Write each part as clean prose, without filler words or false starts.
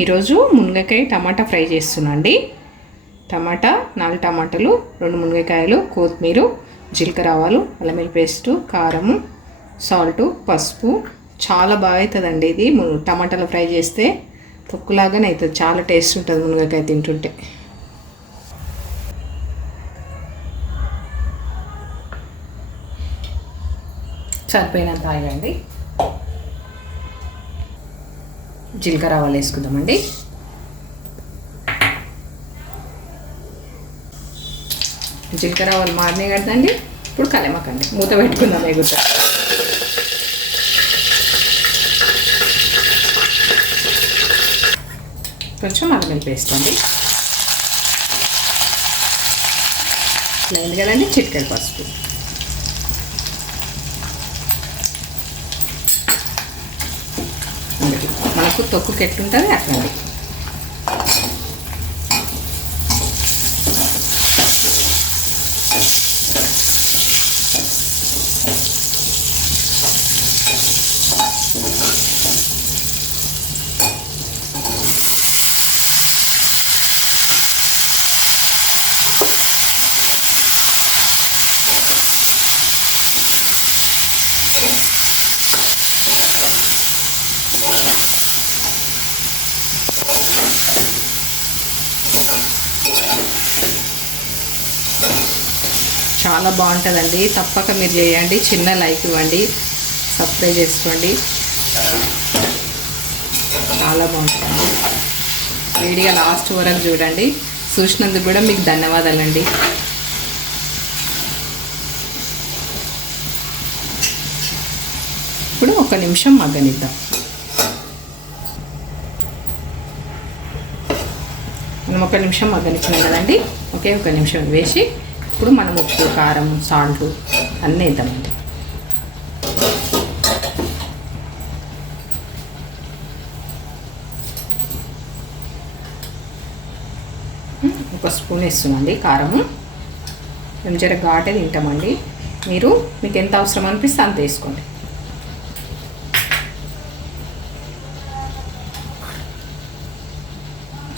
ఈరోజు మునగకాయ tomato fry చేస్తున్నాండి. టమాటా 4 టమాటాలు, 2 మునగకాయలు, కొత్తిమీర, జీలకర్ర, ఆవాలు, అల్లం వెల్లుల్లి పేస్టు, కారము, సాల్టు, పసుపు. చాలా బాగా అవుతుందండి ఇది. టమాటాలు ఫ్రై చేస్తే తొక్కులాగానే అవుతుంది. చాలా టేస్ట్ ఉంటుంది మునగకాయ తింటుంటే. సరిపోయినంత ఆయిల్ అండి. జీలకర్ర, ఆవాలు వేసుకుందామండి. జీలకర్ర, ఆవాలు మారినాయి కదండి. ఇప్పుడు కలెమకండి, మూత పెట్టుకుందాం ఎగుతా. కొంచెం అల్లం వెల్లుల్లి పేస్ట్ అండి. ఇట్లా అయింది కదండి. చిటికెడు పసుపు, మనకు తొక్కుకి ఎట్లుంటుంది అట్లండి. చాలా బాగుంటుందండి. తప్పక మీరు చేయండి. చిన్న లైక్ ఇవ్వండి, సబ్స్క్రైబ్ చేసుకోండి. చాలా బాగుంటుంది. వీడియో లాస్ట్ వరకు చూడండి. చూసినందుకు కూడా మీకు ధన్యవాదాలండి. ఇప్పుడు 1 నిమిషం మగ్గనిద్దాం. మనం 1 నిమిషం మగ్గనిచ్చినాం కదండి. 1 నిమిషం వేసి ఇప్పుడు మనం ఉప్పు, కారం, సాల్ట్ అన్నీ వేద్దామండి. ఒక స్పూన్ వేస్తున్నాండి కారము. మేము జర ఘాటే తింటామండి. మీకు ఎంత అవసరం అనిపిస్తే అంత వేసుకోండి.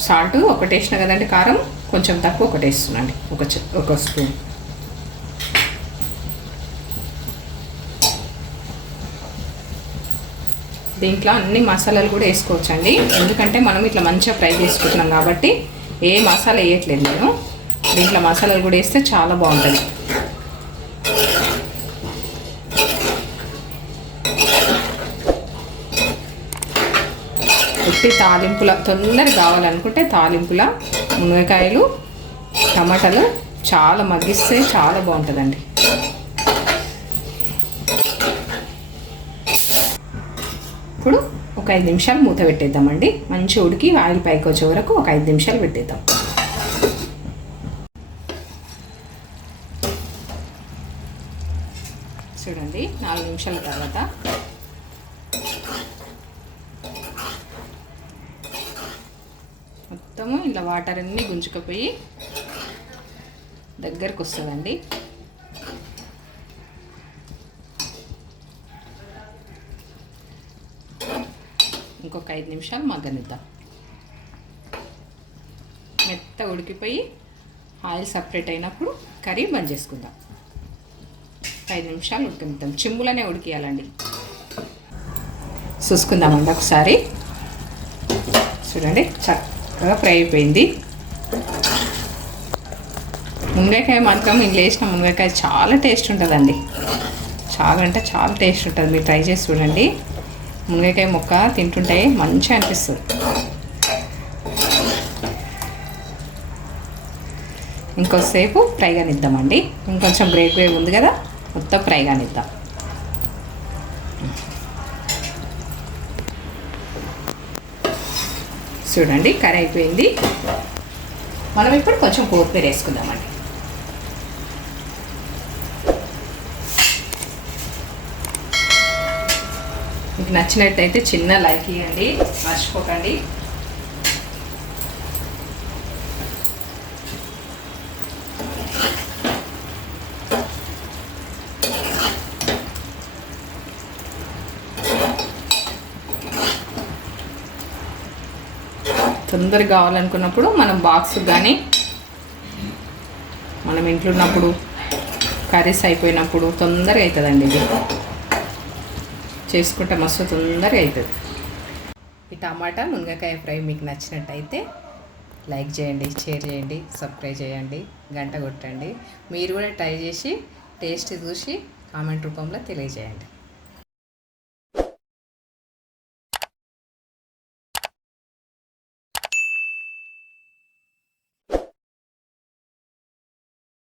సాల్ట్ ఒకటి వేసిన కదండి. కారం కొంచెం తక్కువ ఒకటి వేస్తున్నాండి. ఒక స్పూన్. దీంట్లో అన్ని మసాలాలు కూడా వేసుకోవచ్చండి. ఎందుకంటే మనం ఇట్లా మంచిగా ఫ్రై చేసుకుంటున్నాం కాబట్టి ఏ మసాలా వేయట్లేదు నేను. దీంట్లో మసాలాలు కూడా వేస్తే చాలా బాగుంటుంది. ఉట్టి తాలింపుల తొందరగా కావాలనుకుంటే తాలింపుల మునగకాయలు, టమాటాలు చాలా మగ్గిస్తే చాలా బాగుంటుందండి. ఇప్పుడు ఒక 5 నిమిషాలు మూత పెట్టేద్దామండి. మంచి ఉడికి ఆయిల్ పైకి వచ్చే వరకు ఒక 5 నిమిషాలు పెట్టేద్దాం. చూడండి, 4 నిమిషాల తర్వాత మొత్తము ఇలా వాటర్ అన్నీ గుంజుకుపోయి దగ్గరకు వస్తుందండి. ఇంకొక 5 నిమిషాలు మగ్గనిద్దాం. మెత్త ఉడికిపోయి ఆయిల్ సపరేట్ అయినప్పుడు కర్రీ బంద్ చేసుకుందాం. 5 నిమిషాలు ఉడికిద్దాం. చిమ్ములనే ఉడికియాలండి. చూసుకుందామండి ఒకసారి. చూడండి, చక్కగా ఫ్రై అయిపోయింది. మునగకాయ మాత్రం ఇంట్లో వేసిన మునగకాయ చాలా టేస్ట్ ఉంటుందండి. చాలా అంటే చాలా టేస్ట్ ఉంటుంది. మీరు ట్రై చేసి చూడండి. మునగకాయ ముక్క తింటుంటే మంచిగా అనిపిస్తుంది. ఇంకొంసేపు ఫ్రై కానిద్దామండి. ఇంకొంచెం బ్రేక్ వేవ్ ఉంది కదా, మొత్తం ఫ్రై కానిద్దాం. చూడండి, కర్రీ అయిపోయింది. మనం ఇప్పుడు కొంచెం కొత్తిమీర వేసుకుందామండి. మీకు నచ్చినట్టయితే చిన్న లైక్ ఇవ్వండి, మర్చిపోకండి. తొందరగా కావాలనుకున్నప్పుడు మనం బాక్స్ కానీ మనం ఇంట్లో ఉన్నప్పుడు కర్రీస్ అయిపోయినప్పుడు తొందరగా అవుతుందండి. ఇది చేసుకుంటే మస్తు తొందరగా అవుతుంది. ఈ టమాటా మునగకాయ ఫ్రై మీకు నచ్చినట్టయితే లైక్ చేయండి, షేర్ చేయండి, సబ్స్క్రైబ్ చేయండి, గంట కొట్టండి. మీరు కూడా ట్రై చేసి టేస్ట్ చూసి కామెంట్ రూపంలో తెలియజేయండి.